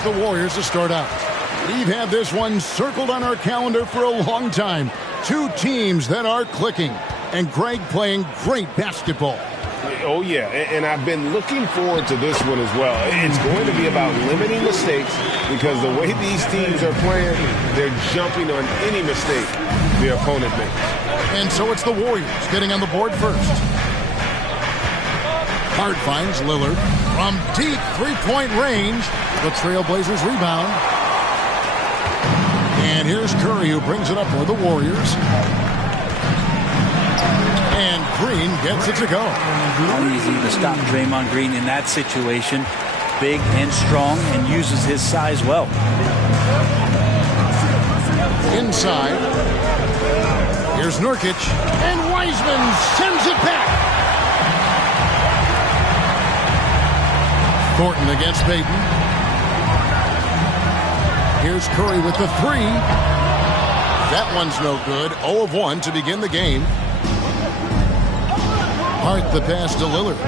It's the Warriors to start out. We've had this one circled on our calendar for a long time. Two teams that are clicking. And Greg playing great basketball. Oh, yeah, and I've been looking forward to this one as well. It's going to be about limiting mistakes because the way these teams are playing, they're jumping on any mistake the opponent makes. And so it's the Warriors getting on the board first. Hart finds Lillard from deep three-point range. The Trailblazers rebound. And here's Curry who brings it up for the Warriors. And Green gets it to go. Not easy to stop Draymond Green in that situation. Big and strong and uses his size well. Inside. Here's Nurkic. And Wiseman sends it back. Thornton against Payton. Here's Curry with the three. That one's no good. 0 of 1 to begin the game. Hart the pass to Lillard.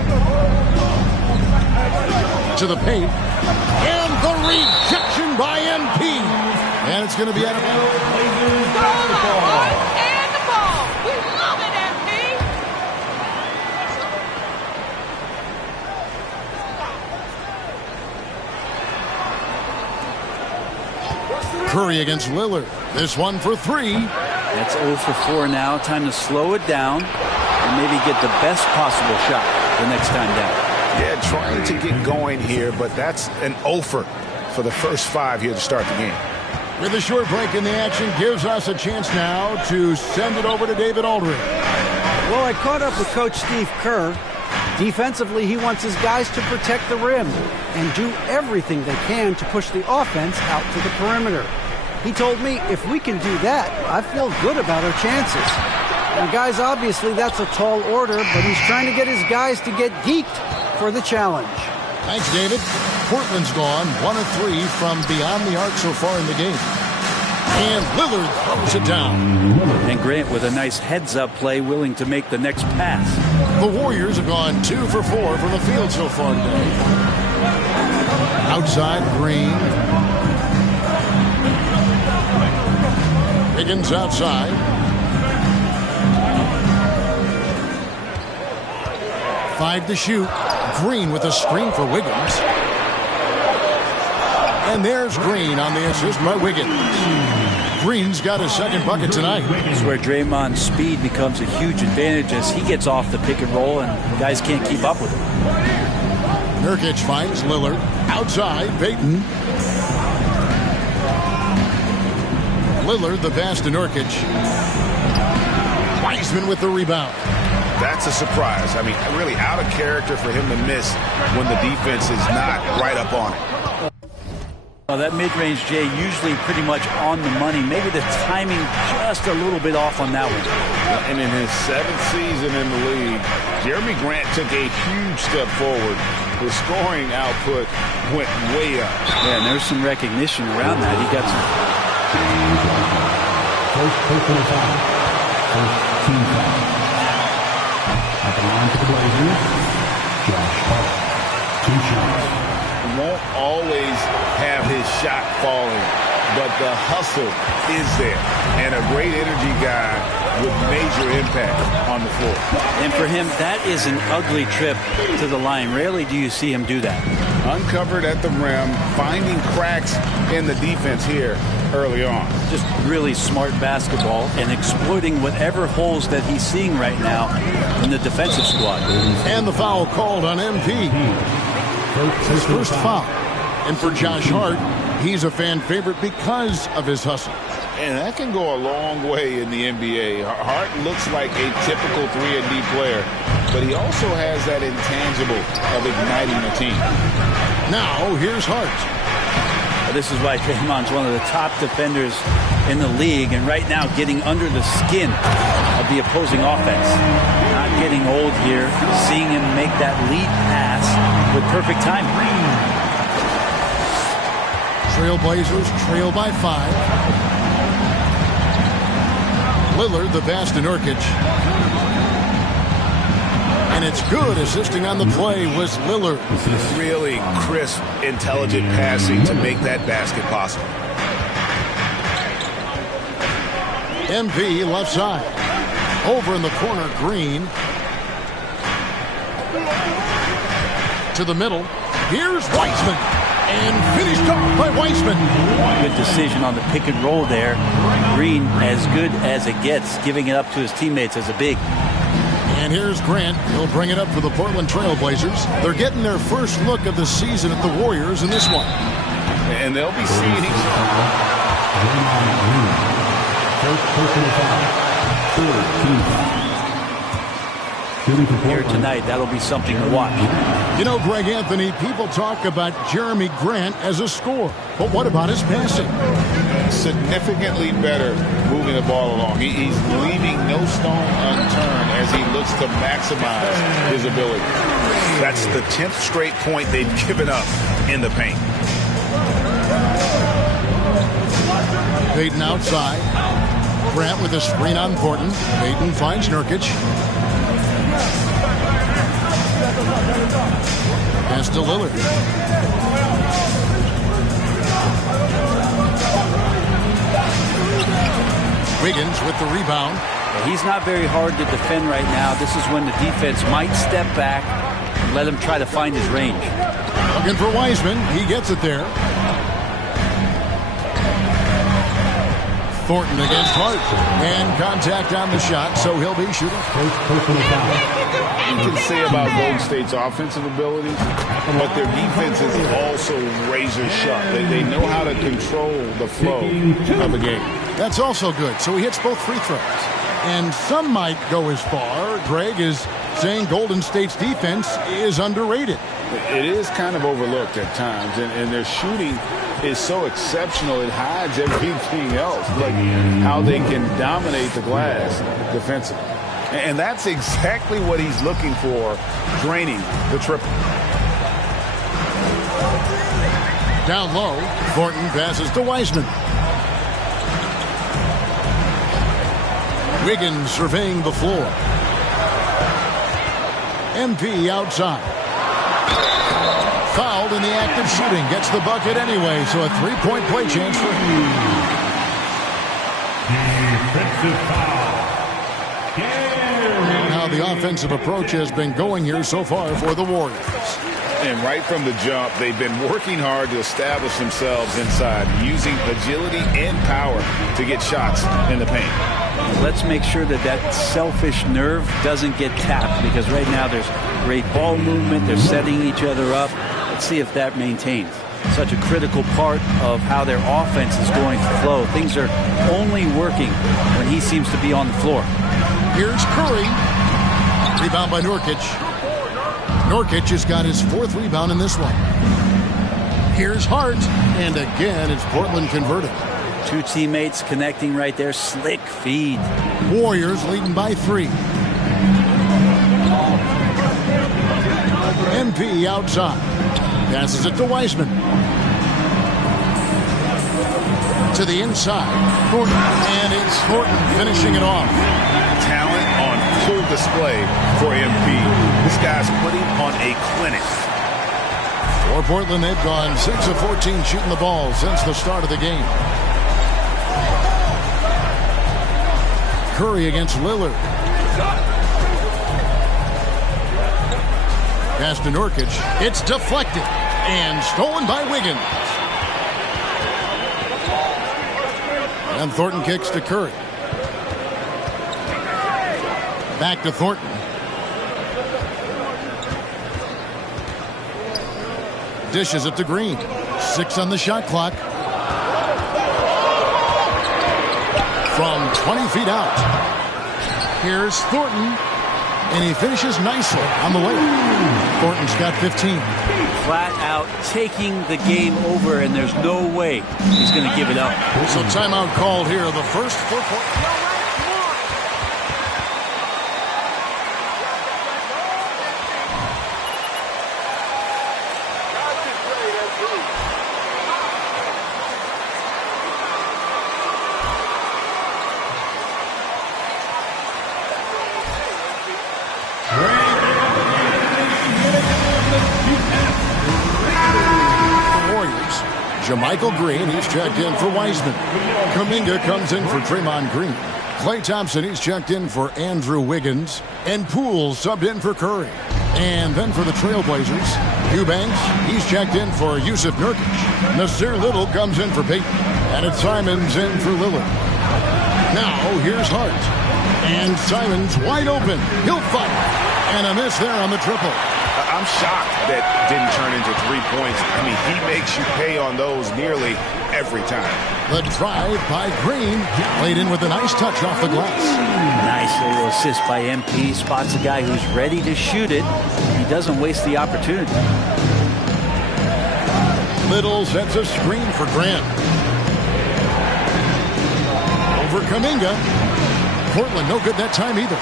To the paint. And the rejection by MP. And it's going to be out of bounds. And the ball. We love it, MP. Curry against Lillard. This one for three. That's 0 for 4 now. Time to slow it down and maybe get the best possible shot the next time down. Yeah, trying to get going here, but that's an offer for the first 5 here to start the game. With a short break in the action, gives us a chance now to send it over to David Aldridge. Well, I caught up with Coach Steve Kerr. Defensively, he wants his guys to protect the rim and do everything they can to push the offense out to the perimeter. He told me if we can do that, I feel good about our chances. And guys, obviously that's a tall order, but he's trying to get his guys to get geeked for the challenge. Thanks, David. Portland's gone 1 of 3 from beyond the arc so far in the game. And Lillard throws it down. And Grant with a nice heads-up play, willing to make the next pass. The Warriors have gone 2 for 4 from the field so far today. Outside, Green. Higgins outside. 5 to shoot. Green with a screen for Wiggins. And there's Green on the assist by Wiggins. Green's got his second bucket tonight. This is where Draymond's speed becomes a huge advantage as he gets off the pick and roll and guys can't keep up with him. Nurkic finds Lillard. Outside, Payton. Lillard, the pass to Nurkic. Wiseman with the rebound. That's a surprise. I mean, really out of character for him to miss when the defense is not right up on it. Well, that mid-range, Jay, usually pretty much on the money. Maybe the timing just a little bit off on that one. And in his 7th season in the league, Jeremy Grant took a huge step forward. His scoring output went way up. Yeah, and there's some recognition around that. He got some. First personal foul. First team foul. At the line for the Blazers, Josh Hart. 2 shots. Won't always have his shot falling, but the hustle is there. And a great energy guy with major impact on the floor. And for him, that is an ugly trip to the line. Rarely do you see him do that. Uncovered at the rim, finding cracks in the defense here early on. Just really smart basketball and exploiting whatever holes that he's seeing right now in the defensive squad. And the foul called on MP. His first foul. And for Josh Hart, he's a fan favorite because of his hustle. And that can go a long way in the NBA. Hart looks like a typical 3-and-D player, but he also has that intangible of igniting a team. Now, here's Hart. This is why Draymond's one of the top defenders in the league, and right now getting under the skin of the opposing offense. Not getting old here, seeing him make that lead pass with perfect timing. Trailblazers trail by 5. Lillard, the pass to Nurkic. And And it's good. Assisting on the play was Lillard. Really crisp, intelligent passing to make that basket possible. MP left side. Over in the corner, Green. To the middle. Here's Weissman. And finished off by Weissman. Good decision on the pick and roll there. Green as good as it gets, giving it up to his teammates as a big. And here's Grant. He'll bring it up for the Portland Trailblazers. They're getting their first look of the season at the Warriors in this one. And they'll be seeing each other. First personal foul. Third team foul. Here tonight, that'll be something to watch. You know, Greg Anthony, people talk about Jeremy Grant as a scorer. But what about his passing? Significantly better moving the ball along. He's leaving no stone unturned as he looks to maximize his ability. That's the 10th straight point they've given up in the paint. Payton outside. Grant with a screen on Thornton. Payton finds Nurkic. Pass to Lillard. Wiggins with the rebound. He's not very hard to defend right now. This is when the defense might step back and let him try to find his range. Looking for Wiseman. He gets it there. Thornton against Hart. And contact on the shot, so he'll be shooting. First personal foul. You can say about Golden State's offensive abilities, but their defense is also razor sharp. They know how to control the flow of the game. That's also good. So he hits both free throws. And some might go as far, Greg, is saying Golden State's defense is underrated. It is kind of overlooked at times, and their shooting is so exceptional it hides everything else, like how they can dominate the glass defensively. And that's exactly what he's looking for, draining the triple. Down low, Thornton passes to Wiseman. Wiggins surveying the floor. MP outside. Fouled in the act of shooting. Gets the bucket anyway, so a three-point play chance for him. Defensive foul. Now the offensive approach has been going here so far for the Warriors. And right from the jump, they've been working hard to establish themselves inside, using agility and power to get shots in the paint. Let's make sure that that selfish nerve doesn't get tapped, because right now there's great ball movement. They're setting each other up. Let's see if that maintains. Such a critical part of how their offense is going to flow. Things are only working when he seems to be on the floor. Here's Curry. Rebound by Nurkic. Nurkic has got his fourth rebound in this one. Here's Hart. And again, it's Portland converted. Two teammates connecting right there. Slick feed. Warriors leading by 3. MP outside. Passes it to Wiseman. To the inside. Thornton. And it's Thornton finishing it off. Talent on full display for MP. This guy's putting on a clinic. For Portland, they've gone 6 of 14 shooting the ball since the start of the game. Curry against Lillard. Pass to Nurkic. It's deflected and stolen by Wiggins. And Thornton kicks to Curry. Back to Thornton. Dishes it to Green. 6 on the shot clock. From 20 feet out. Here's Thornton. And he finishes nicely on the way. Thornton's got 15. Flat out taking the game over, and there's no way he's going to give it up. So timeout called here. The first 4 points. Jermichael Green, he's checked in for Wiseman. Kuminga comes in for Draymond Green. Klay Thompson, he's checked in for Andrew Wiggins. And Poole subbed in for Curry. And then for the Trailblazers, Eubanks, he's checked in for Yusuf Nurkic. Nasir Little comes in for Payton. And it's Simons in for Lillard. Now, here's Hart. And Simons wide open. He'll fire. And a miss there on the triple. I'm shocked that didn't turn into 3 points. I mean, he makes you pay on those nearly every time. The drive by Green. Played in with a nice touch off the glass. Nice little assist by MP. Spots a guy who's ready to shoot it. He doesn't waste the opportunity. Little sets a screen for Grant. Over Kuminga. Portland no good that time either.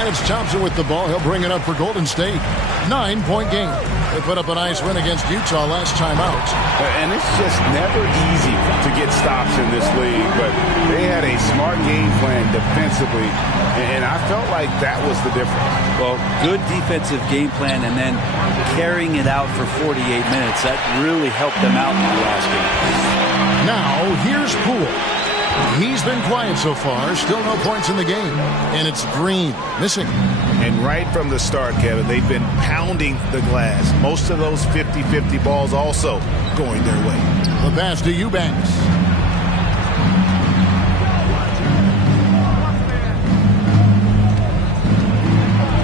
And it's Thompson with the ball. He'll bring it up for Golden State. 9-point game. They put up a nice win against Utah last time out. And it's just never easy to get stops in this league, but they had a smart game plan defensively, and I felt like that was the difference. Well, good defensive game plan and then carrying it out for 48 minutes. That really helped them out in the last game. Now, here's Poole. He's been quiet so far. Still no points in the game. And it's Green missing. And right from the start, Kevin, they've been pounding the glass. Most of those 50-50 balls also going their way. The pass to Eubanks.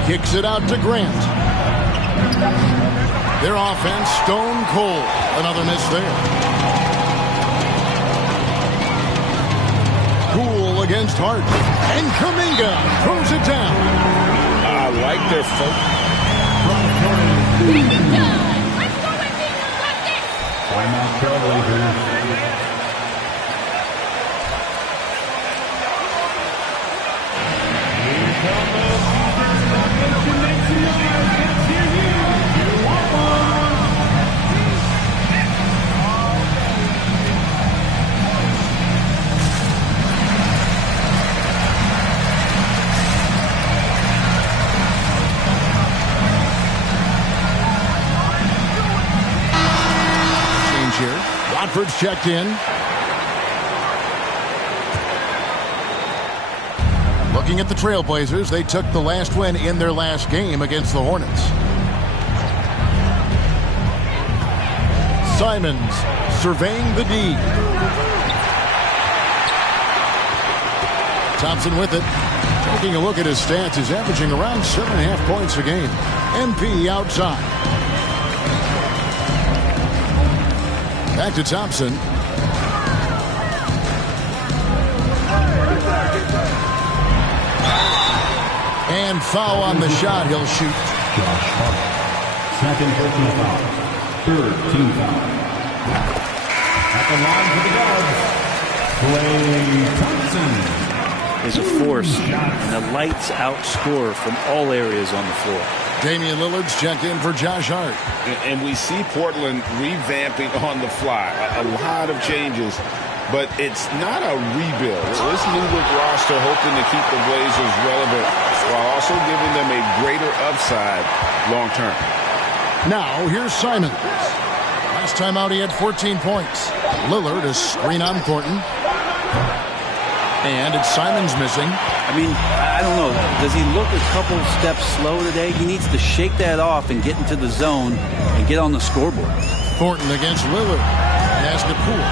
Kicks it out to Grant. Their offense stone cold. Another miss there. Poole against Hart. And Kuminga throws it down. I like their focus. Timeout Trailblazers. Watford's checked in. Looking at the Trailblazers, they took the last win in their last game against the Hornets. Simons surveying the D. Thompson with it. Taking a look at his stats, he's averaging around 7.5 points a game. MP outside. Back to Thompson. And foul on the shot. He'll shoot. Josh Hart. Second personal foul. Third team foul. At the line for the Dubs, Klay Thompson. Is a force and a lights-out scorer from all areas on the floor. Damian Lillard's checked in for Josh Hart. And we see Portland revamping on the fly. A lot of changes, but it's not a rebuild. This new look roster hoping to keep the Blazers relevant while also giving them a greater upside long term. Now, here's Simons. Last time out, he had 14 points. Lillard is screen on Thornton. And it's Simons missing. I mean, I don't know. Does he look a couple steps slow today? He needs to shake that off and get into the zone and get on the scoreboard. Thornton against Lillard. Has to Poole.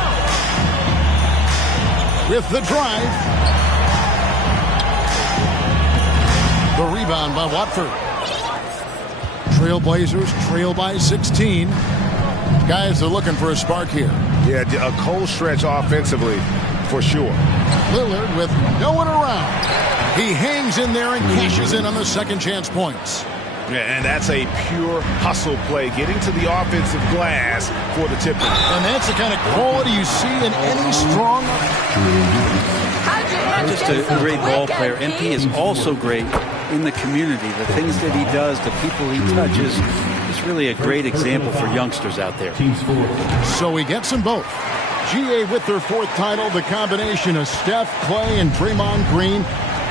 With the drive. The rebound by Watford. Trailblazers trail by 16. Guys are looking for a spark here. Yeah, a cold stretch offensively for sure. Lillard with no one around. He hangs in there and cashes in on the second chance points. Yeah, and that's a pure hustle play, getting to the offensive glass for the tip. And that's the kind of quality you see in any strong. Not just a great ball player, MP is also great in the community. The things that he does, the people he touches, is really a great example for youngsters out there. So he gets them both. GA with their fourth title, the combination of Steph, Klay, and Draymond Green.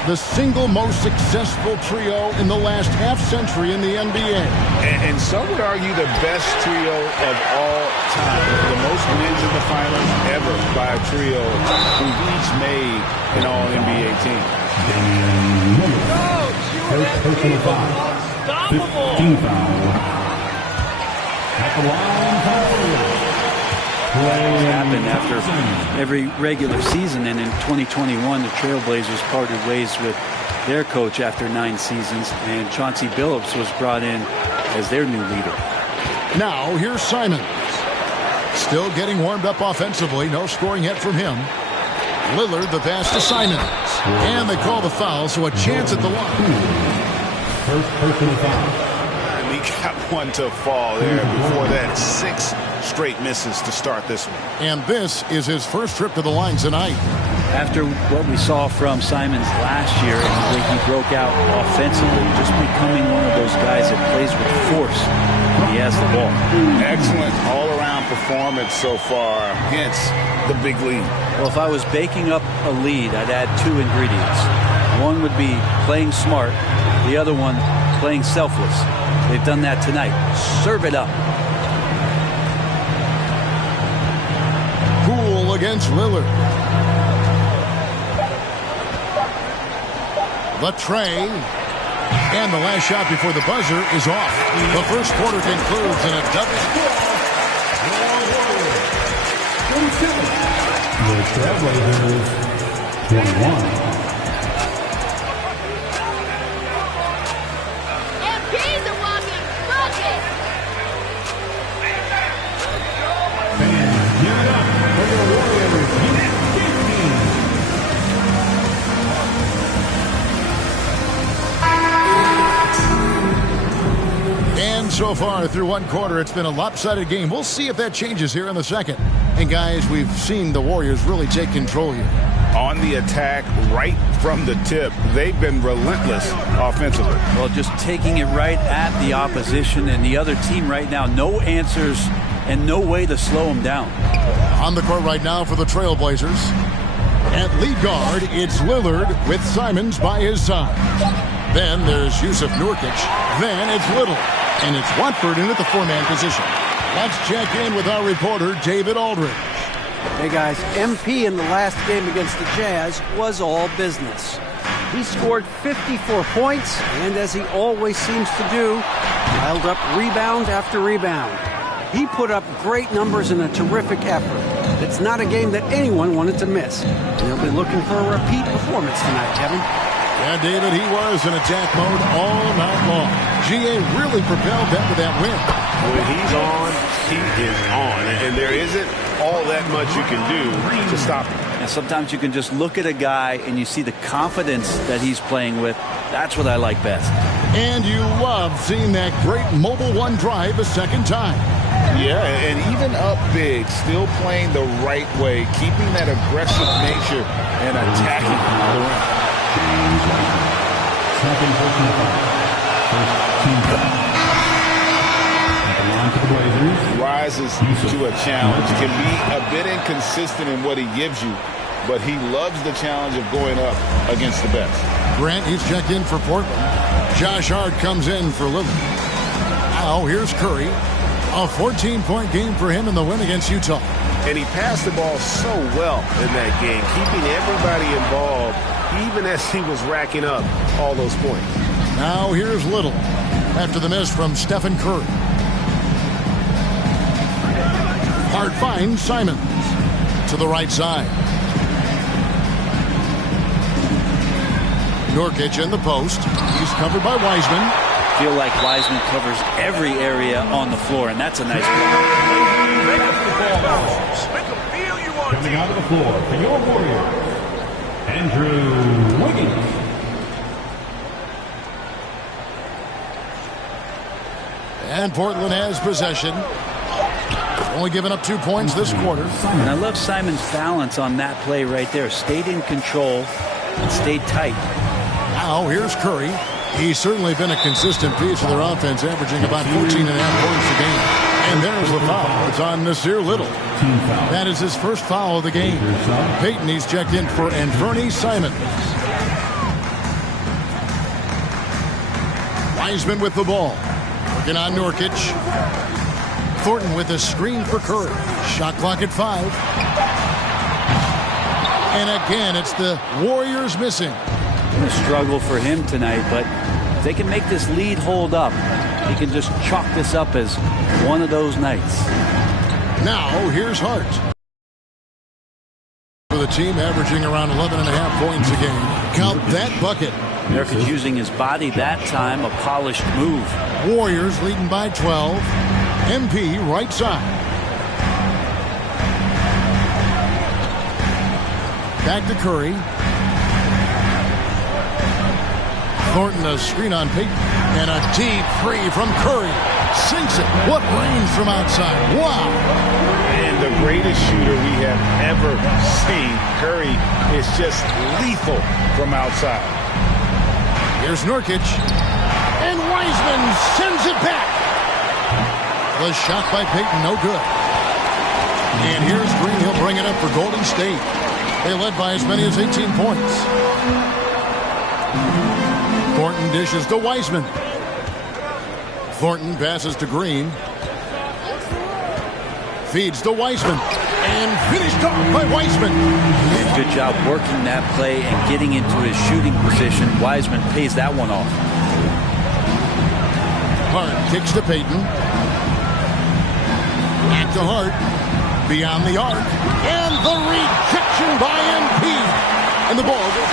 the single most successful trio in the last half-century in the NBA. And some would argue the best trio of all time. The most wins in the finals ever by a trio who've each made an All-NBA team. First personal foul. 15 foul. At the line, happened after every regular season, and in 2021 the Trailblazers parted ways with their coach after 9 seasons, and Chauncey Billups was brought in as their new leader. Now here's Simons, still getting warmed up offensively. No scoring yet from him. Lillard the pass to Simons, and they call the foul, so a chance at the line. First personal foul. And he got one to fall there. Before that, 6 straight misses to start this one. And this is his first trip to the line tonight. After what we saw from Simons last year and the way he broke out offensively, just becoming one of those guys that plays with force when he has the ball. Excellent all-around performance so far, hence the big lead. Well, if I was baking up a lead, I'd add 2 ingredients. One would be playing smart, the other one playing selfless. They've done that tonight. Serve it up. Poole against Lillard. The tray. And the last shot before the buzzer is off. The first quarter concludes in a double. The Trailblazers 21. And he's a walking bucket. Fans, give it up for the Warriors. Unit 15. And so far through one quarter, it's been a lopsided game. We'll see if that changes here in the second. And guys, we've seen the Warriors really take control here. On the attack right from the tip, they've been relentless offensively. Well, just taking it right at the opposition and the other team right now. No answers and no way to slow them down. On the court right now for the Trailblazers. At lead guard, it's Lillard with Simons by his side. Then there's Yusuf Nurkic. Then it's Little. And it's Watford in at the 4-man position. Let's check in with our reporter, David Aldridge. Hey guys, MP in the last game against the Jazz was all business. He scored 54 points, and as he always seems to do, piled up rebound after rebound. He put up great numbers in a terrific effort. It's not a game that anyone wanted to miss. And they'll be looking for a repeat performance tonight, Kevin. Yeah, David, he was in attack mode all night long. GA really propelled them to that win. When he's on, he is on. And there isn't all that much you can do to stop him. And sometimes you can just look at a guy and you see the confidence that he's playing with. That's what I like best. And you love seeing that great mobile one drive a second time. Yeah, and even up big, still playing the right way, keeping that aggressive nature and attacking the rim. Second personal foul. First team foul. At the line for the Blazers. Rises to a challenge, can be a bit inconsistent in what he gives you, but he loves the challenge of going up against the best. Grant, he's checked in for Portland. Josh Hart comes in for Lillard. Now here's Curry. A 14-point game for him in the win against Utah. And he passed the ball so well in that game, keeping everybody involved, even as he was racking up all those points. Now here's Little after the miss from Stephen Curry. Hart finds Simons to the right side. Nurkic in the post. He's covered by Wiseman. Feel like Wiseman covers every area on the floor, and that's a nice play. Coming out of the floor for your Warriors, Andrew Wiggins. And Portland has possession. Only giving up 2 points this quarter. And I love Simon's balance on that play right there. Stayed in control and stayed tight. Now here's Curry. He's certainly been a consistent piece of their offense, averaging about 14.5 points a game. And there's the foul. It's on Nasir Little. That is his first foul of the game. Peyton, he's checked in for Anthony Simons. Wiseman with the ball. Working on Nurkic. Thornton with a screen for Curry. Shot clock at 5. And again, it's the Warriors missing. A struggle for him tonight, but if they can make this lead hold up, he can just chalk this up as one of those nights. Now, here's Hart. For the team averaging around 11.5 points a game. Count that bucket. Nurkic using his body that time, a polished move. Warriors leading by 12. MP right side. Back to Curry. Thornton a screen on Payton. And a deep three from Curry. Sinks it. What range from outside. Wow. And the greatest shooter we have ever seen. Curry is just lethal from outside. Here's Nurkic. And Wiseman sends it back. The shot by Payton, no good. And here's Green. He'll bring it up for Golden State. They led by as many as 18 points. Thornton dishes to Wiseman. Thornton passes to Green. Feeds to Wiseman. And finished off by Wiseman. Good job working that play and getting into his shooting position. Wiseman pays that one off. Hart kicks to Payton. Back to Hart. Beyond the arc. And the rejection by MP. And the ball goes.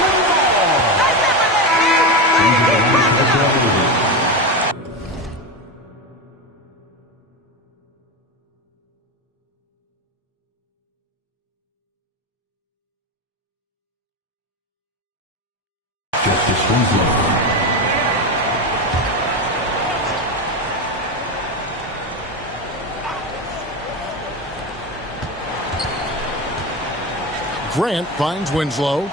Grant finds Winslow.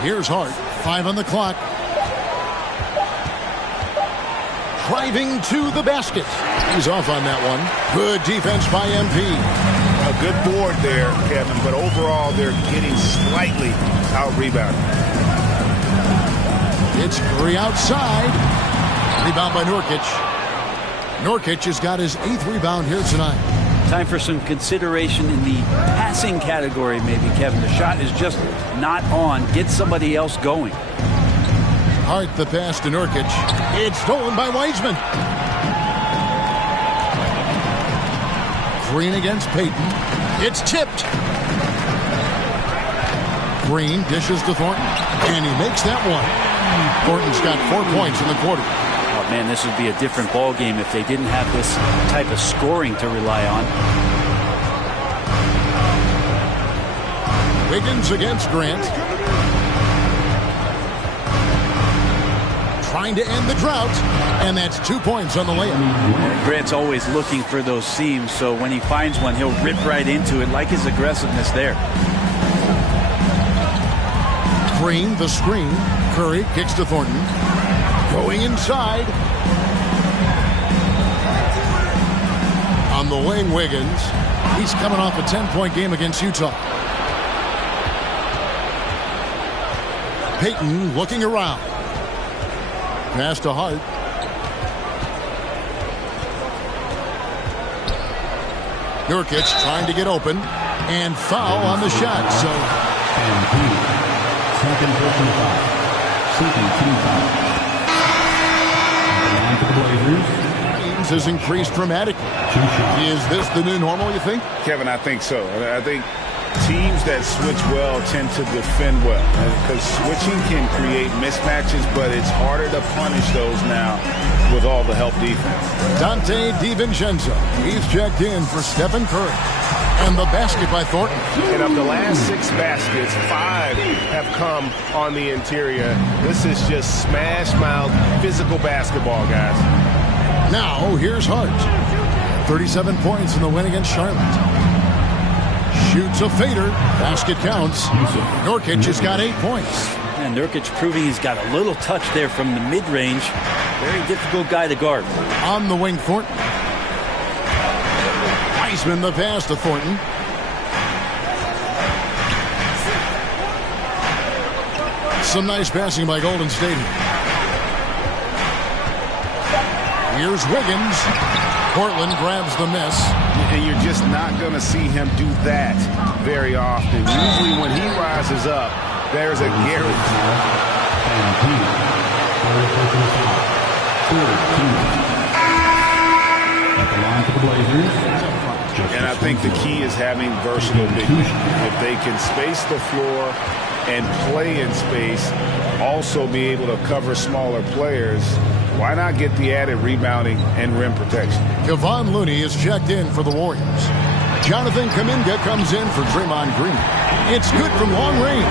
Here's Hart. 5 on the clock. Driving to the basket. He's off on that one. Good defense by MP. A good board there, Kevin, but overall they're getting slightly out-rebounded. It's Curry outside. Rebound by Nurkic. Nurkic has got his 8th rebound here tonight. Time for some consideration in the passing category, maybe, Kevin. The shot is just not on. Get somebody else going. Hart the pass to Nurkic. It's stolen by Wiseman. Green against Payton. It's tipped. Green dishes to Thornton. And he makes that one. Thornton's got 4 points in the quarter. Oh, man, this would be a different ball game if they didn't have this type of scoring to rely on. Wiggins against Grant. Trying to end the drought. And that's 2 points on the layup. Grant's always looking for those seams, so when he finds one, he'll rip right into it, like his aggressiveness there. Green, the screen. Curry kicks to Thornton. Going inside. On the wing, Wiggins. He's coming off a 10-point game against Utah. Payton looking around. Pass to Hart. Nurkic trying to get open. And foul on the shot. So. Second personal foul. Second team foul. And the line for the Blazers. Has increased dramatically. Is this the new normal, you think? Kevin, I think so. I think teams that switch well tend to defend well, because switching can create mismatches, but it's harder to punish those now with all the help defense. Dante DiVincenzo. He's checked in for Stephen Curry. And the basket by Thornton. And of the last 6 baskets, 5 have come on the interior. This is just smash-mouth physical basketball, guys. Now, here's Hart. 37 points in the win against Charlotte. Shoots a fader. Basket counts. Nurkic has got 8 points. And Nurkic proving he's got a little touch there from the mid-range. Very difficult guy to guard. On the wing, Thornton. Wiseman the pass to Thornton. Some nice passing by Golden State. Here's Wiggins. Portland grabs the miss. And you're just not going to see him do that very often. Usually when he rises up, there's a guarantee. And I think the key is having versatile big men. If they can space the floor and play in space, also be able to cover smaller players, why not get the added rebounding and rim protection? Kevon Looney is checked in for the Warriors. Jonathan Kuminga comes in for Draymond Green. It's good from long range.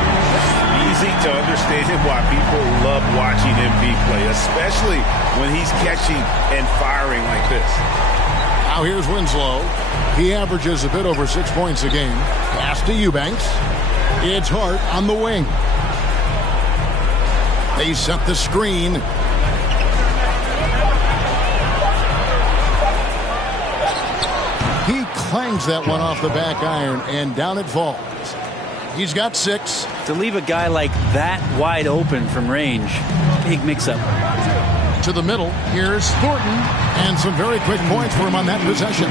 Easy to understand why people love watching MP play, especially when he's catching and firing like this. Now here's Winslow. He averages a bit over 6 points a game. Pass to Eubanks. It's Hart on the wing. They set the screen. He clangs that one off the back iron, and down it falls. He's got 6. To leave a guy like that wide open from range, big mix-up. To the middle, here's Thornton, and some very quick points for him on that possession.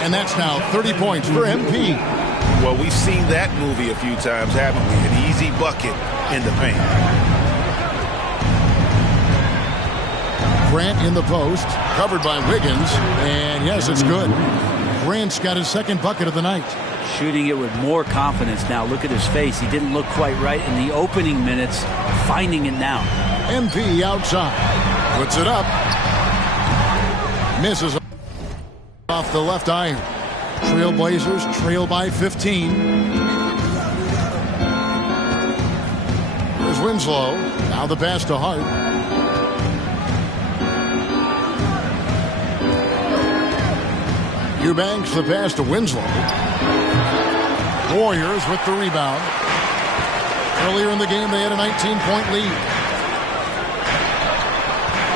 And that's now 30 points for MP. Well, we've seen that movie a few times, haven't we? An easy bucket in the paint. Grant in the post, covered by Wiggins, and yes, it's good. Grant's got his second bucket of the night. Shooting it with more confidence now. Look at his face. He didn't look quite right in the opening minutes. Finding it now. MP outside. Puts it up. Misses off the left iron. Trailblazers trail by 15. There's Winslow. Now the pass to Hart. Eubanks the pass to Winslow. Warriors with the rebound. Earlier in the game, they had a 19-point lead.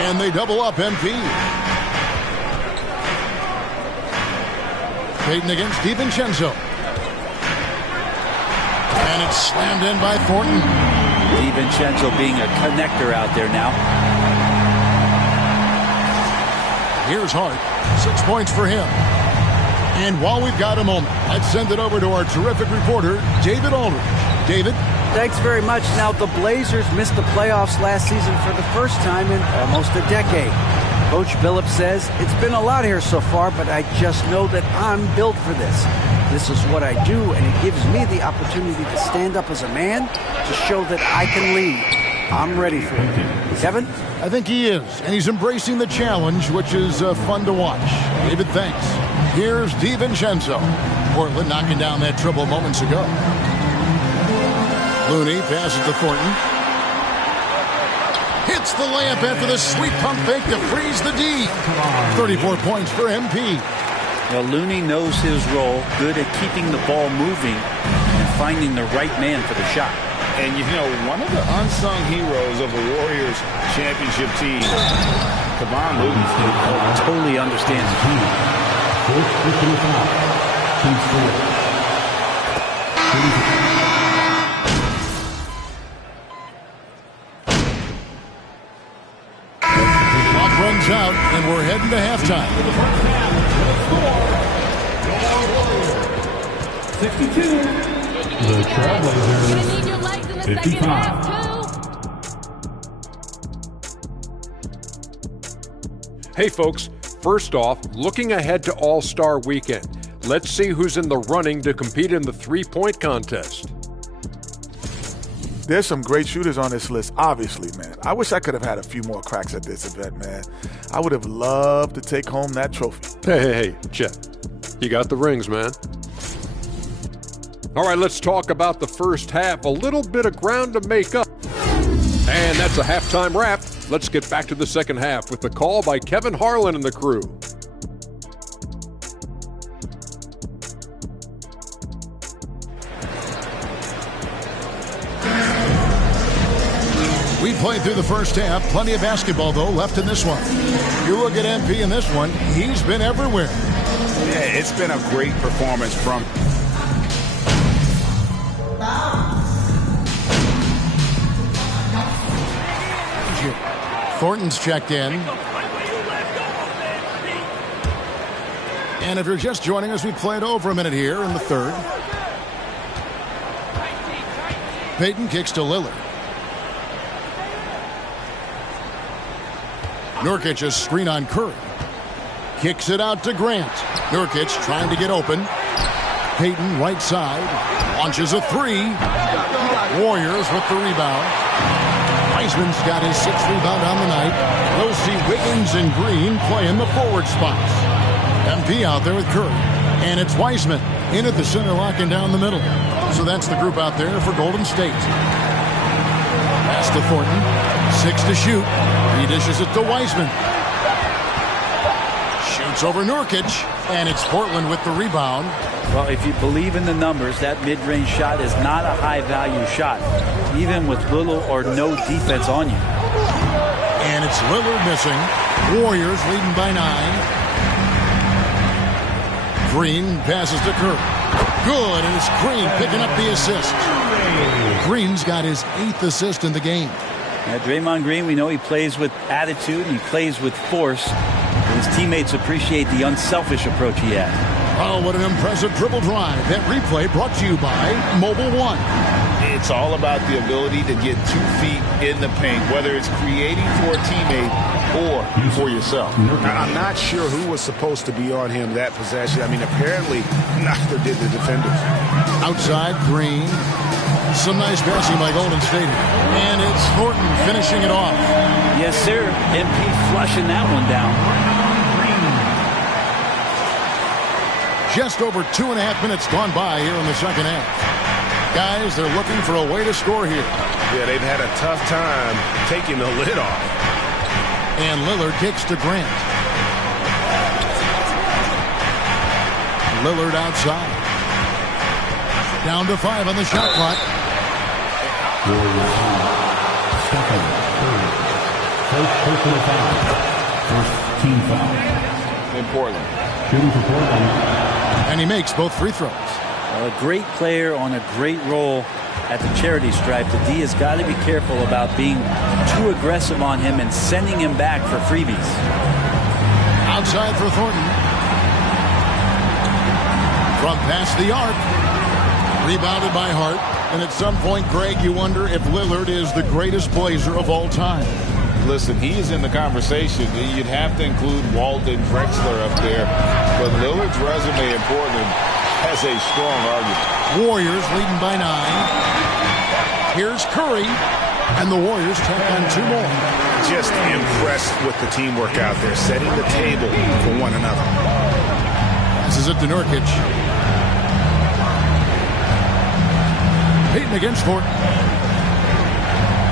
And they double up MP. Payton against DiVincenzo. And it's slammed in by Thornton. DiVincenzo being a connector out there now. Here's Hart. 6 points for him. And while we've got a moment, let's send it over to our terrific reporter, David Aldridge. David? Thanks very much. Now, the Blazers missed the playoffs last season for the first time in almost a decade. Coach Billups says, it's been a lot here so far, but I just know that I'm built for this. This is what I do, and it gives me the opportunity to stand up as a man to show that I can lead. I'm ready for it. Kevin? I think he is, and he's embracing the challenge, which is fun to watch. David, thanks. Here's DiVincenzo. Portland knocking down that triple moments ago. Looney passes to Thornton. Hits the layup after the sweet pump fake to freeze the D. 34 points for MP. Well, Looney knows his role, good at keeping the ball moving and finding the right man for the shot. And, you know, one of the unsung heroes of the Warriors championship team, Kevon Looney, totally understands the team. Clock runs out, and we're heading to halftime. 62. The Trailblazers, 55. Hey folks, first off, looking ahead to All-Star Weekend, let's see who's in the running to compete in the three-point contest. There's some great shooters on this list, obviously, man. I wish I could have had a few more cracks at this event, man. I would have loved to take home that trophy. Hey, Chet, you got the rings, man. All right, let's talk about the first half. A little bit of ground to make up. And that's a halftime wrap. Let's get back to the second half with the call by Kevin Harlan and the crew. We played through the first half. Plenty of basketball, though, left in this one. You look at MP in this one, he's been everywhere. Yeah, it's been a great performance from Thornton's checked in. And if you're just joining us, we played over a minute here in the third. Payton kicks to Lillard. Nurkic a screen on Curry. Kicks it out to Grant. Nurkic trying to get open. Payton right side. Launches a three. Warriors with the rebound. Wiseman's got his 6th rebound on the night. We'll see Wiggins and Green play in the forward spots. MP out there with Curry. And it's Wiseman in at the center, locking down the middle. So that's the group out there for Golden State. Pass to Thornton. 6 to shoot. He dishes it to Wiseman. Shoots over Nurkic. And it's Portland with the rebound. Well, if you believe in the numbers, that mid-range shot is not a high-value shot, even with little or no defense on you. And it's Lillard missing. Warriors leading by 9. Green passes to Curry. Good, and it's Green picking up the assist. Green's got his 8th assist in the game. Yeah, Draymond Green, we know he plays with attitude, he plays with force. His teammates appreciate the unselfish approach he has. Oh, what an impressive dribble drive. That replay brought to you by Mobile One. It's all about the ability to get 2 feet in the paint, whether it's creating for a teammate or for yourself. I'm not sure who was supposed to be on him that possession. I mean, apparently, neither did the defenders. Outside, Green. Some nice passing by Golden State. And it's Thornton finishing it off. Yes, sir. MP flushing that one down. Just over 2.5 minutes gone by here in the second half. Guys, they're looking for a way to score here. Yeah, they've had a tough time taking the lid off. And Lillard kicks to Grant. Lillard outside. Down to 5 on the shot clock. Second, third. First personal foul. First team foul. In Portland. Shooting for Portland. And he makes both free throws. Well, a great player on a great role at the charity stripe. The D has got to be careful about being too aggressive on him and sending him back for freebies. Outside for Thornton. From past the arc. Rebounded by Hart. And at some point, Greg, you wonder if Lillard is the greatest Blazer of all time. Listen, he is in the conversation. You'd have to include Walden Drexler up there. But Lillard's resume in Portland has a strong argument. Warriors leading by 9. Here's Curry. And the Warriors tack on 2 more. Just impressed with the teamwork out there, setting the table for one another. Passes it to Nurkic. Payton against Thornton.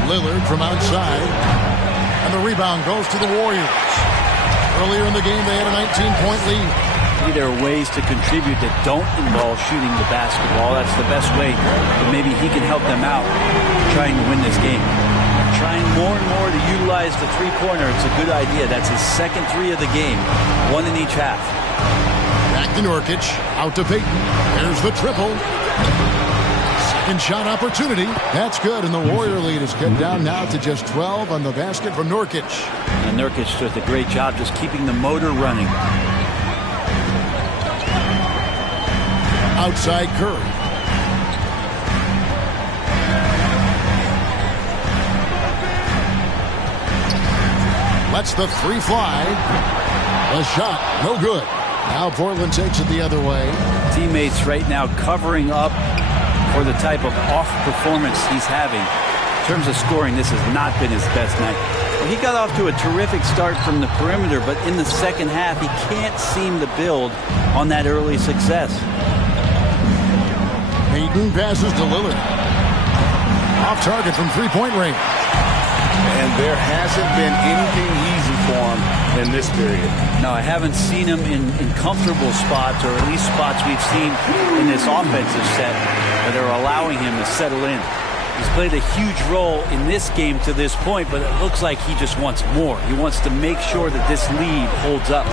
Lillard from outside. And the rebound goes to the Warriors. Earlier in the game, they had a 19-point lead. Maybe there are ways to contribute that don't involve shooting the basketball. That's the best way. But maybe he can help them out trying to win this game. Trying more and more to utilize the three-pointer. It's a good idea. That's his second 3 of the game. 1 in each half. Back to Nurkic. Out to Payton. There's the triple. Second shot opportunity. That's good. And the Warrior lead is cut down now to just 12 on the basket from Nurkic. And Nurkic does a great job just keeping the motor running. Outside Curry. Lets the 3 fly. A shot. No good. Now Portland takes it the other way. Teammates right now covering up for the type of off performance he's having. In terms of scoring, this has not been his best night. Well, he got off to a terrific start from the perimeter, but in the second half, he can't seem to build on that early success. Payton passes to Lillard. Off target from 3-point range. And there hasn't been anything easy for him in this period. No, I haven't seen him in comfortable spots, or at least spots we've seen in this offensive set that are allowing him to settle in. He's played a huge role in this game to this point, but it looks like he just wants more. He wants to make sure that this lead holds up.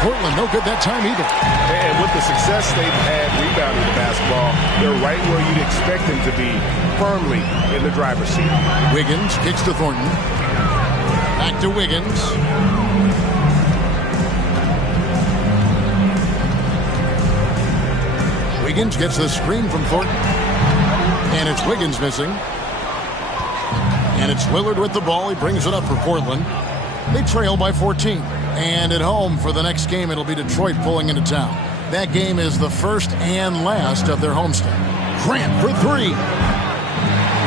Portland no good that time either. And with the success they've had rebounding the basketball, they're right where you'd expect them to be, firmly in the driver's seat. Wiggins kicks to Thornton. Back to Wiggins. Wiggins gets the screen from Thornton. And it's Wiggins missing. And it's Lillard with the ball. He brings it up for Portland. They trail by 14. And at home for the next game, it'll be Detroit pulling into town. That game is the first and last of their homestand. Grant for three.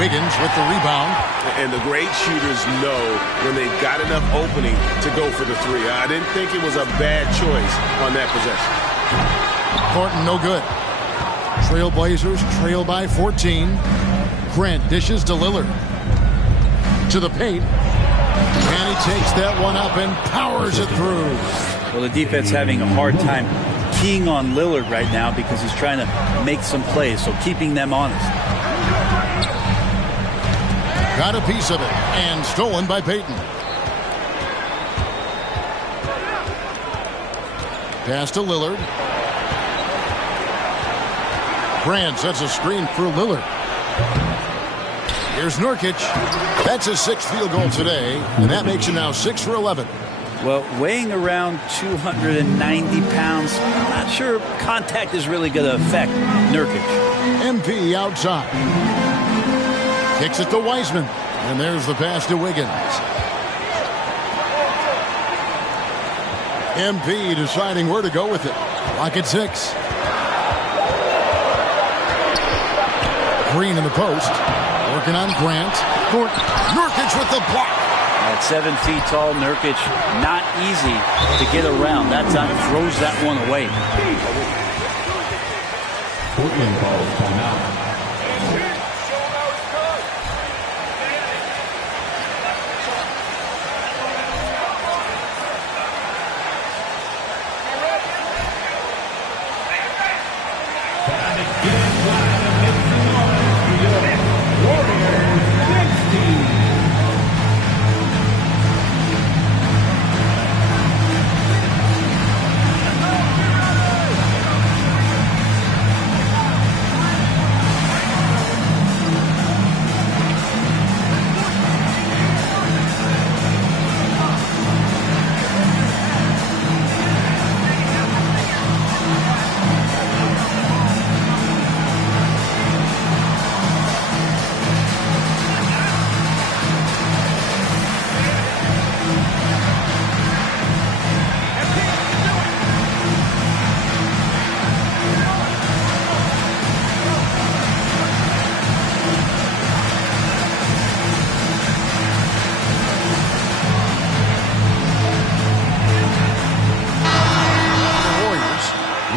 Wiggins with the rebound. And the great shooters know when they've got enough opening to go for the three. I didn't think it was a bad choice on that possession. Thornton no good. Trailblazers trail by 14. Grant dishes to Lillard. To the paint. And he takes that one up and powers it through. Well, the defense having a hard time keying on Lillard right now because he's trying to make some plays, so keeping them honest. Got a piece of it and stolen by Payton. Pass to Lillard. Grant sets a screen for Lillard. Here's Nurkic. That's his sixth field goal today, and that makes him now 6 for 11. Well, weighing around 290 pounds, I'm not sure contact is really going to affect Nurkic. MP outside. Kicks it to Wiseman, and there's the pass to Wiggins. MP deciding where to go with it. Lock at 6. Green in the post. Working on Grant. Nurkic with the block. At 7 feet tall, Nurkic, not easy to get around. That time throws that one away. Portland calls timeout.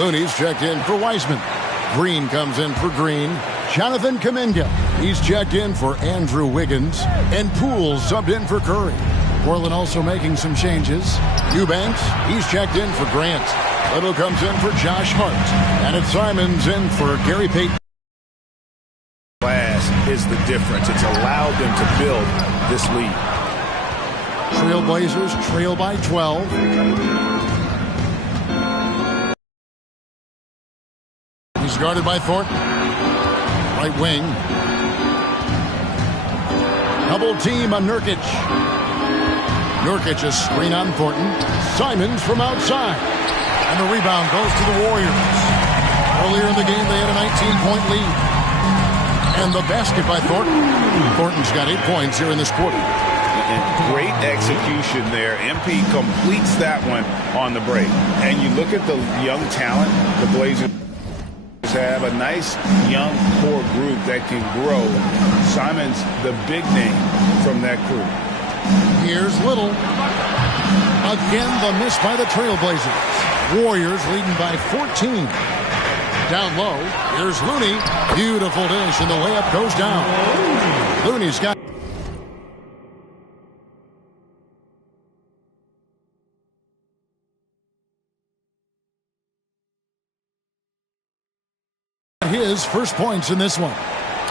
Looney's checked in for Wiseman. Green comes in for Green. Jonathan Kuminga. He's checked in for Andrew Wiggins. And Poole subbed in for Curry. Portland also making some changes. Eubanks, he's checked in for Grant. Little comes in for Josh Hart. And it's Simons in for Gary Payton. Class is the difference. It's allowed them to build this lead. Trailblazers trail by 12. He's guarded by Thornton. Right wing. Double team on Nurkic. Nurkic a screen on Thornton. Simons from outside. And the rebound goes to the Warriors. Earlier in the game, they had a 19-point lead. And the basket by Thornton. Thornton's got 8 points here in this quarter. And great execution there. MP completes that one on the break. And you look at the young talent the Blazers have, a nice young core group that can grow. Simons, the big name from that group. Here's Little. Again, the miss by the Trailblazers. Warriors leading by 14. Down low, here's Looney. Beautiful dish, and the layup goes down. Looney's got his first points in this one.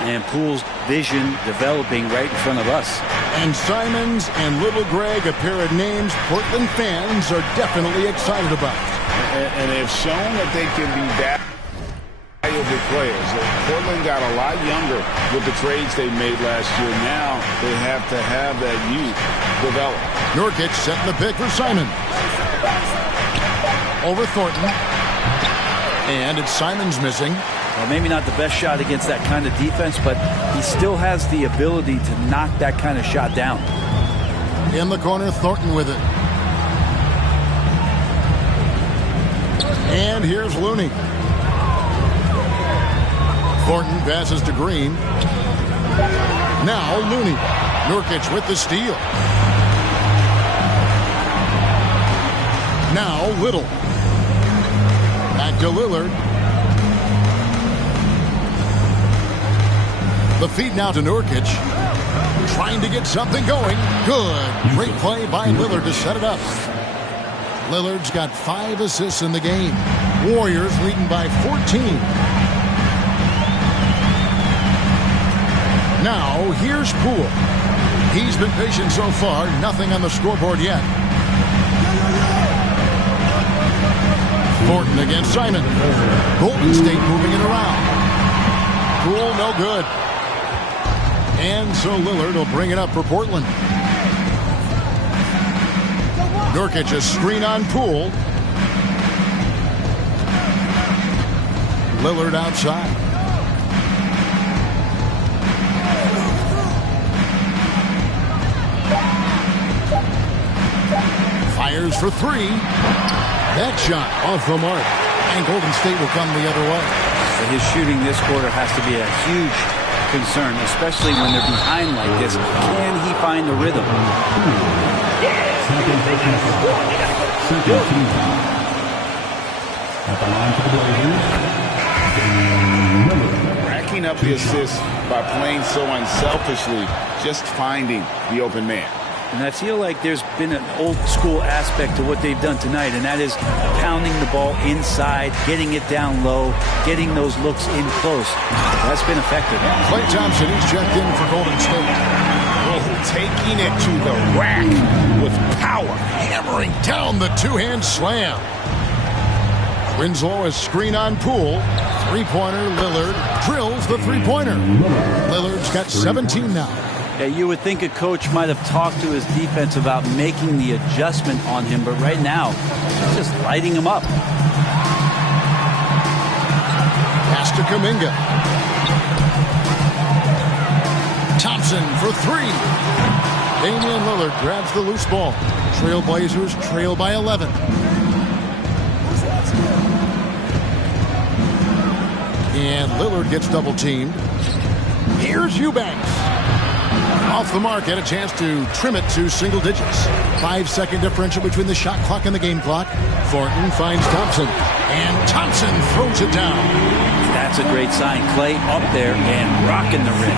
And Poole's vision developing right in front of us. And Simons and Little Greg, a pair of names Portland fans are definitely excited about. And they've shown that they can be valuable players. Portland got a lot younger with the trades they made last year. Now they have to have that youth develop. Nurkic setting the pick for Simon. Over Thornton. And it's Simons missing. Well, maybe not the best shot against that kind of defense, but he still has the ability to knock that kind of shot down. In the corner, Thornton with it. And here's Looney. Thornton passes to Green. Now Looney. Nurkic with the steal. Now Little. Back to Lillard. The feed now to Nurkic. Trying to get something going. Good. Great play by Lillard to set it up. Lillard's got 5 assists in the game. Warriors leading by 14. Now here's Poole. He's been patient so far. Nothing on the scoreboard yet. Thornton against Simon. Golden State moving it around. Poole no good. And so Lillard will bring it up for Portland. Nurkic a screen on Poole. Lillard outside. Fires for 3. That shot off the mark. And Golden State will come the other way. His shooting this quarter has to be a huge concern, especially when they're behind like this. Can he find the rhythm? At the line for the Blazers. Racking up the assists by playing so unselfishly, just finding the open man. And I feel like there's been an old school aspect to what they've done tonight, and that is pounding the ball inside, getting it down low, getting those looks in close. That's been effective. Klay Thompson, he's checked in for Golden State. Taking it to the rack with power. Hammering down the two-hand slam. Winslow is screen on Poole. Three-pointer, Lillard drills the three-pointer. Lillard's got 17 now. Yeah, you would think a coach might have talked to his defense about making the adjustment on him, but right now, he's just lighting him up. Pass to Kuminga. Thompson for 3. Damian Lillard grabs the loose ball. Trailblazers trail by 11. And Lillard gets double-teamed. Here's Eubanks. Off the mark, had a chance to trim it to single digits. 5-second differential between the shot clock and the game clock. Thornton finds Thompson. And Thompson throws it down. That's a great sign. Klay up there and rocking the rim.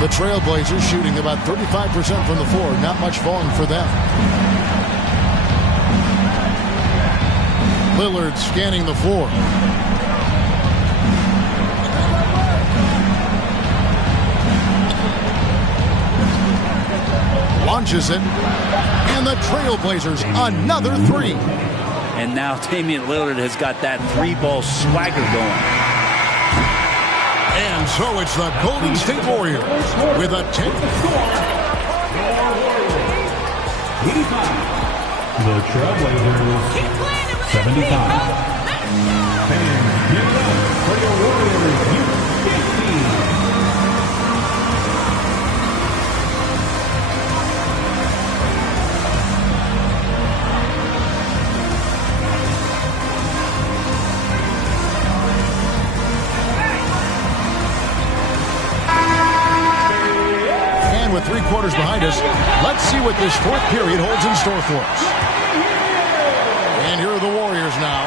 The Trailblazers shooting about 35% from the floor. Not much falling for them. Lillard scanning the floor. Launches it. And the Trailblazers another 3. And now Damian Lillard has got that 3-ball swagger going. And so it's the Golden State Warriors with a 10. The Trailblazers 75. For the Warriors, 15. With 3 quarters behind us, let's see what this fourth period holds in store for us. And here are the Warriors now.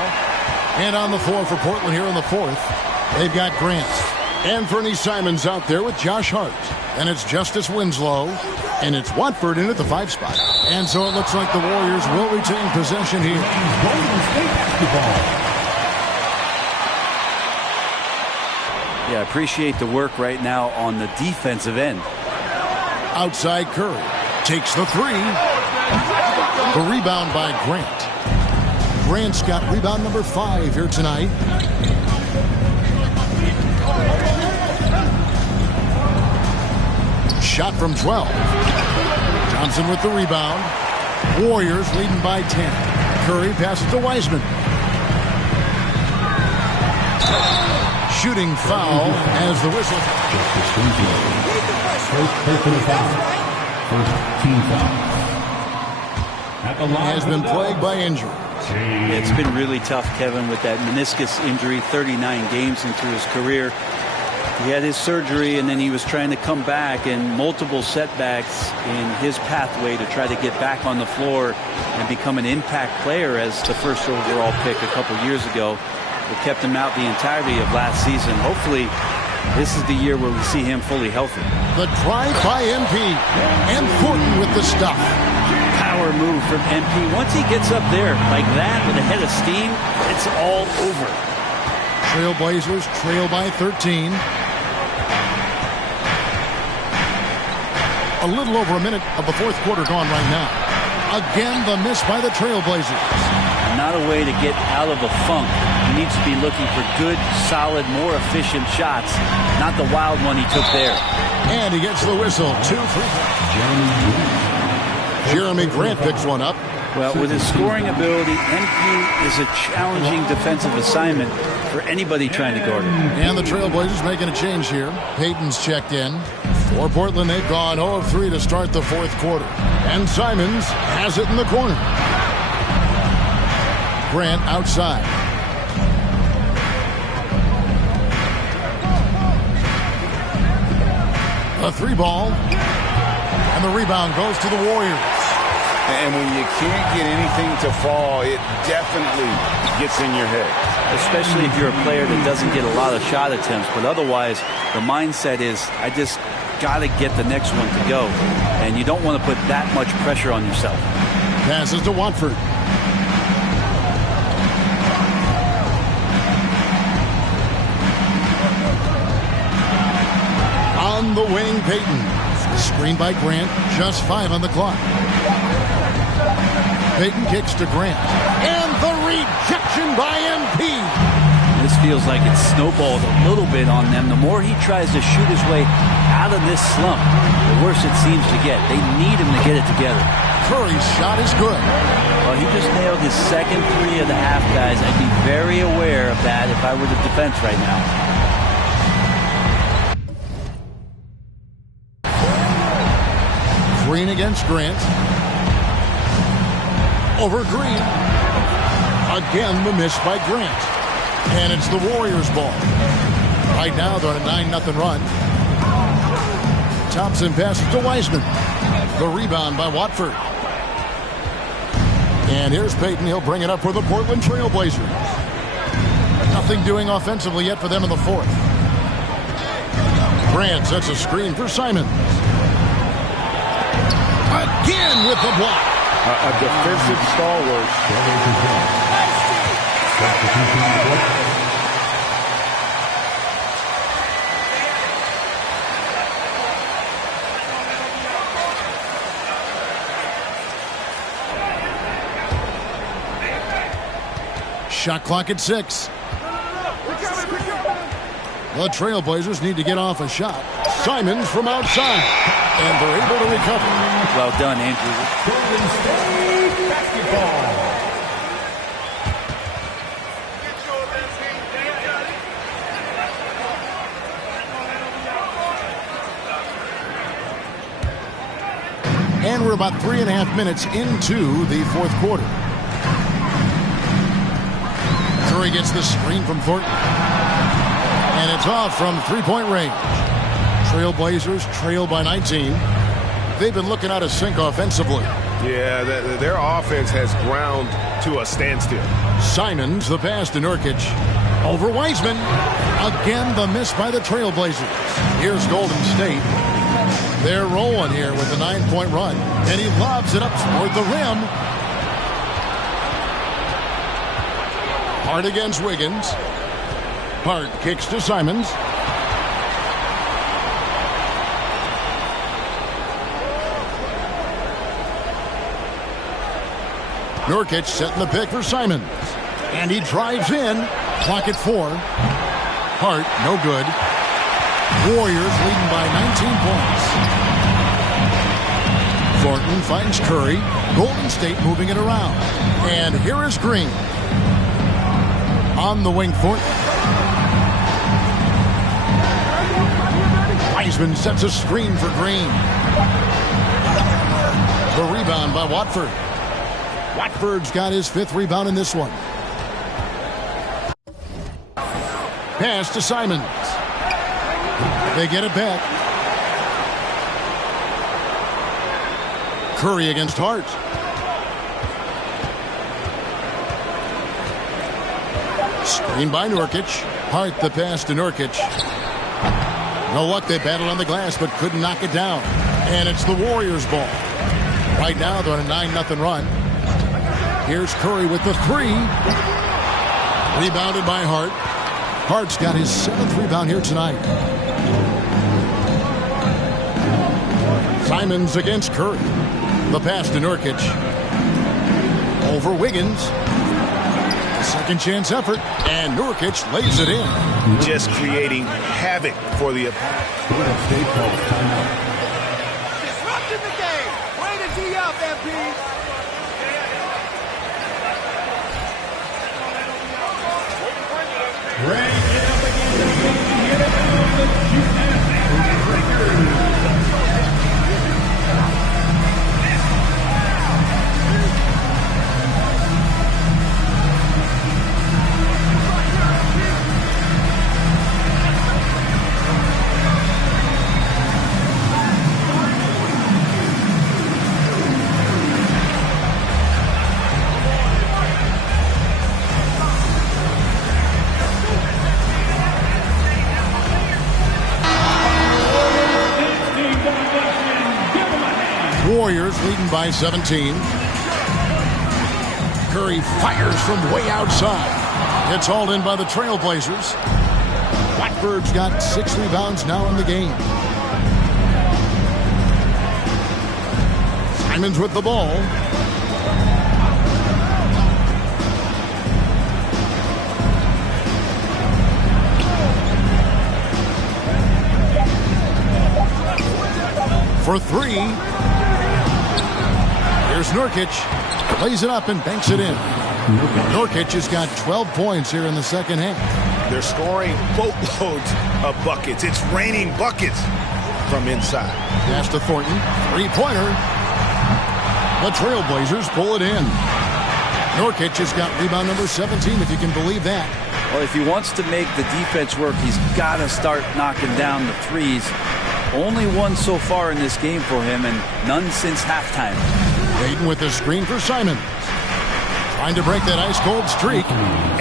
And on the floor for Portland here in the fourth, they've got Grant. And Fernie Simons out there with Josh Hart. And it's Justice Winslow. And it's Watford in at the 5 spot. And so it looks like the Warriors will retain possession here. Golden State basketball. Yeah, appreciate the work right now on the defensive end. Outside Curry takes the 3. The rebound by Grant. Grant's got rebound number 5 here tonight. Shot from 12. Thompson with the rebound. Warriors leading by 10. Curry passes to Wiseman. Shooting foul as the whistle. Just a screen play. First personal foul. First team foul. At the line Has been plagued by injury. It's been really tough, Kevin, with that meniscus injury, 39 games into his career. He had his surgery, and then he was trying to come back, and multiple setbacks in his pathway to try to get back on the floor and become an impact player as the first overall pick a couple years ago. It kept him out the entirety of last season. Hopefully, this is the year where we see him fully healthy. The drive by MP, and Thornton with the stuff. Power move from MP. Once he gets up there like that with a head of steam, it's all over. Trailblazers trail by 13. A little over a minute of the fourth quarter gone right now. Again, the miss by the Trailblazers. Not a way to get out of a funk. He needs to be looking for good, solid, more efficient shots, not the wild one he took there. And he gets the whistle. 2 free throws. Jeremy Grant picks one up. Well, with his scoring ability, MP is a challenging defensive assignment for anybody trying to guard him. And the Trailblazers making a change here. Payton's checked in. For Portland, they've gone 0 of 3 to start the fourth quarter. And Simons has it in the corner. Grant outside. A 3-ball. And the rebound goes to the Warriors. And when you can't get anything to fall, it definitely gets in your head. Especially if you're a player that doesn't get a lot of shot attempts. But otherwise, the mindset is, I just got to get the next one to go. And you don't want to put that much pressure on yourself. Passes to Watford. On the wing, Payton. Screen by Grant. Just 5 on the clock. Payton kicks to Grant. And the rejection by MP. This feels like it's snowballed a little bit on them. The more he tries to shoot his way out of this slump, the worse it seems to get. They need him to get it together. Curry's shot is good. Well, he just nailed his second 3 of the half, guys. I'd be very aware of that if I were the defense right now. Green against Grant. Over Green. Again, the miss by Grant. And it's the Warriors' ball. Right now, they're on a 9-0 run. Thompson passes to Wiseman. The rebound by Watford. And here's Payton. He'll bring it up for the Portland Trailblazers. Nothing doing offensively yet for them in the fourth. Grant sets a screen for Simons. Again with the block. A defensive stalwart. Shot clock at 6. The Trailblazers need to get off a shot. Simons from outside. And they're able to recover. Well done, Andrew. Golden State basketball. And we're about 3.5 minutes into the fourth quarter. Curry gets the screen from Thornton. And it's off from three-point range. Trailblazers trail by 19. They've been looking out of sync offensively. Yeah, their offense has ground to a standstill. Simons, the pass to Nurkic. Over Wiseman. Again, the miss by the Trailblazers. Here's Golden State. They're rolling here with a 9-point run. And he lobs it up toward the rim. Hart against Wiggins. Hart kicks to Simons. Nurkic setting the pick for Simons. And he drives in. Clock at 4. Hart, no good. Warriors leading by 19 points. Thornton finds Curry. Golden State moving it around. And here is Green. On the wing, Thornton. Wiseman sets a screen for Green. The rebound by Watford. Watford's got his 5th rebound in this one. Pass to Simons. They get it back. Curry against Hart. Screen by Nurkic. Hart the pass to Nurkic. No luck, they battled on the glass but couldn't knock it down. And it's the Warriors' ball. Right now they're on a 9-0 run. Here's Curry with the 3. Rebounded by Hart. Hart's got his 7th rebound here tonight. Simons against Curry. The pass to Nurkic. Over Wiggins. Second chance effort, and Nurkic lays it in. Just creating havoc for the opponent. Disrupting the game. Way to D up, MP. Warriors leading by 17. Curry fires from way outside. It's hauled in by the Trailblazers. Watford's got 6 rebounds now in the game. Simons with the ball. For 3. Here's Nurkic. Lays it up and banks it in. Nurkic has got 12 points here in the second half. They're scoring boatloads of buckets. It's raining buckets from inside. Pass to Thornton. 3-pointer. The Trailblazers pull it in. Nurkic has got rebound number 17, if you can believe that. Well, if he wants to make the defense work, he's got to start knocking down the threes. Only one so far in this game for him, and none since halftime. Hayden with the screen for Simons. Trying to break that ice-cold streak.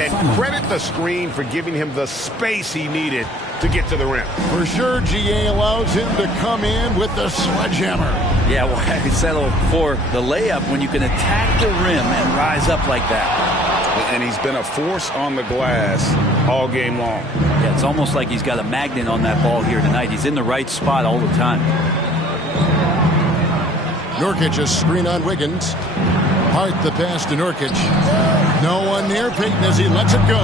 And credit the screen for giving him the space he needed to get to the rim. For sure, GA allows him to come in with the sledgehammer. Yeah, well, I settle for the layup when you can attack the rim and rise up like that. And he's been a force on the glass all game long. Yeah, it's almost like he's got a magnet on that ball here tonight. He's in the right spot all the time. Nurkic a screen on Wiggins. Hart the pass to Nurkic. No one near Payton as he lets it go.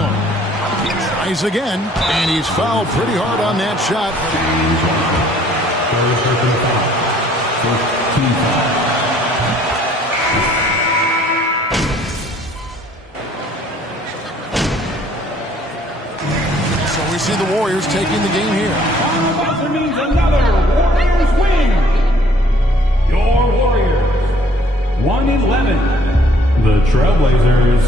He tries again, and he's fouled pretty hard on that shot. So we see the Warriors taking the game here. That means another Warriors win. Your Warriors, 111. The Trailblazers,